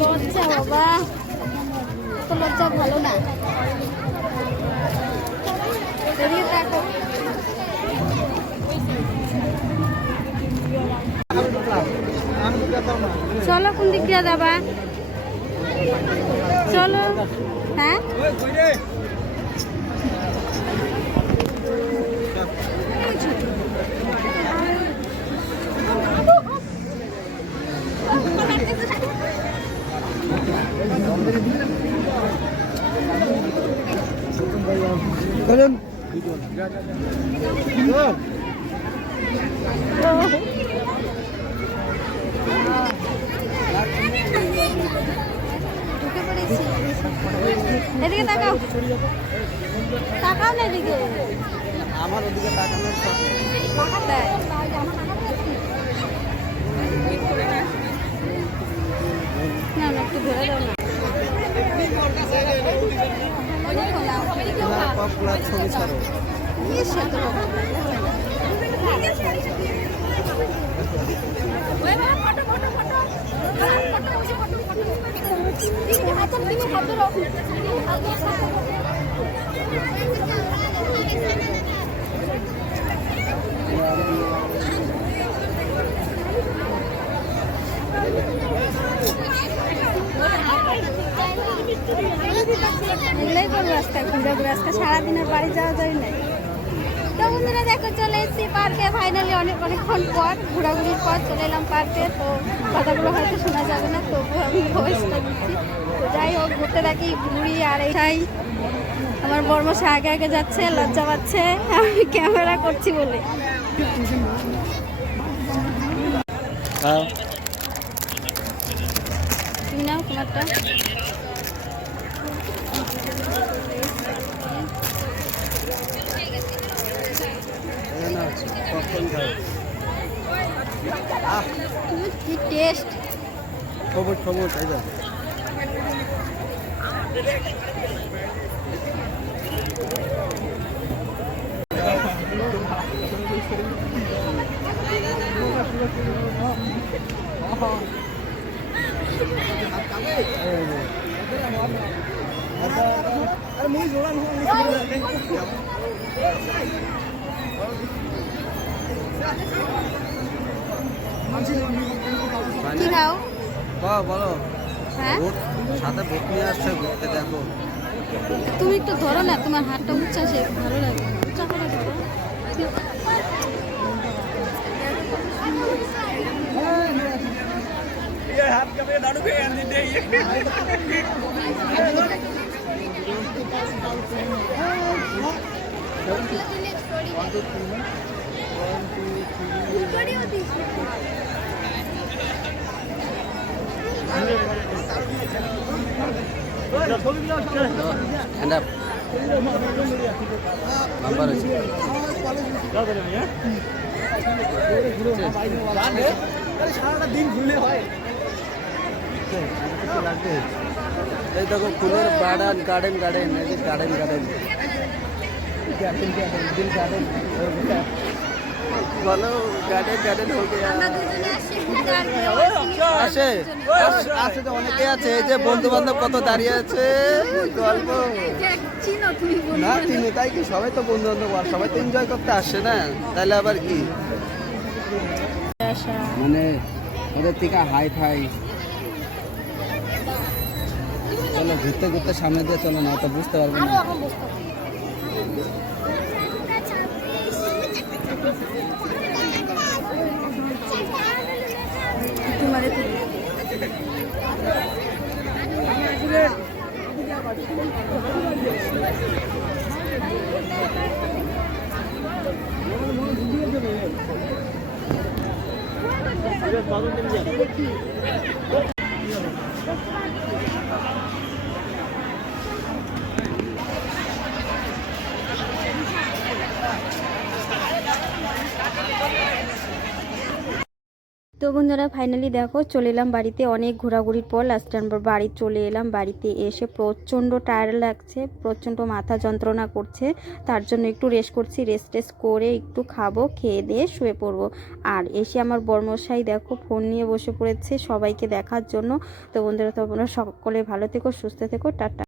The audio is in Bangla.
লজ্জা বাবা, তো লজ্জা ভালো না। চলো কোন দিক দিয়ে যাবা? চলো। হ্যাঁ এদিকে তাকাও, তাকাও না এদিকে। আমার ওদিকে তাকানোর না না, একটু ধরে দাও না। ছবি ছাড়ো। এগুলোই করবো রাস্তা, ঘুরে ঘুরে আজকে সারাদিনের বাড়ি যাওয়া যায় নাই। তো বন্ধুরা দেখো চলে এসেছি পার্কে ফাইনালি, অনেকক্ষণ পর ঘোরাঘুরির পর চলে এলাম পার্কে। তো কথাগুলো হয়তো শোনা যাবে না, তবুও আমি ভয়েসটা দিচ্ছি। তো যাই হোক, ঘুরতে থাকি, ঘুরি। আর এইটাই আমার বর্মশা আগে আগে যাচ্ছে, লজ্জা পাচ্ছে আমি ক্যামেরা করছি বলে। তুমি নাও তোমারটা। কি টেস্ট! খবর খবর তাই না? কি খাও? বলো। হ্যাঁ, সাথে ভোট নিয়ে আসছে, ঘুরতে দেখো। তুমি একটু ধরো না, তোমার হাতটা উচ্চা, সে ভালো লাগে। উচ্চা করে ধরো। সারাটা দিন ঘুরলে হয়। এই দেখো ফুলের গার্ডেন গার্ডেন গার্ডেন, এই যে গার্ডেন গার্ডেন বলো, গার্ডেন গার্ডেন হয়ে আসে আছে তো অনেকে আছে। এই যে বন্ধু বান্ধব কত দাঁড়িয়ে আছে, গল্প না চিনি, তাই কি সবাই তো বন্ধু বান্ধব, সবাই তো এনজয় করতে আসে না, তাহলে আবার কি মানে ওদের থেকে হাই ফাই। চলো ঘুরতে ঘুরতে সামনে দিয়ে চলো, না তো বুঝতে পারবো না। তো বন্ধুরা ফাইনালি দেখো চলে এলাম বাড়িতে, অনেক ঘোরাঘুরির পর লাস্ট আমরা বাড়ি চলে এলাম। বাড়িতে এসে প্রচণ্ড টায়ার্ড লাগছে, প্রচণ্ড মাথা যন্ত্রণা করছে, তার জন্য একটু রেস্ট করছি। রেস্ট করে একটু খাবো, খেয়ে দিয়ে শুয়ে পড়বো। আর এসে আমার বর্মশাই দেখো ফোন নিয়ে বসে পড়েছে সবাইকে দেখার জন্য। তো বন্ধুরা তোমরা সকলে ভালো থেকো, সুস্থ থেকো, টাটা।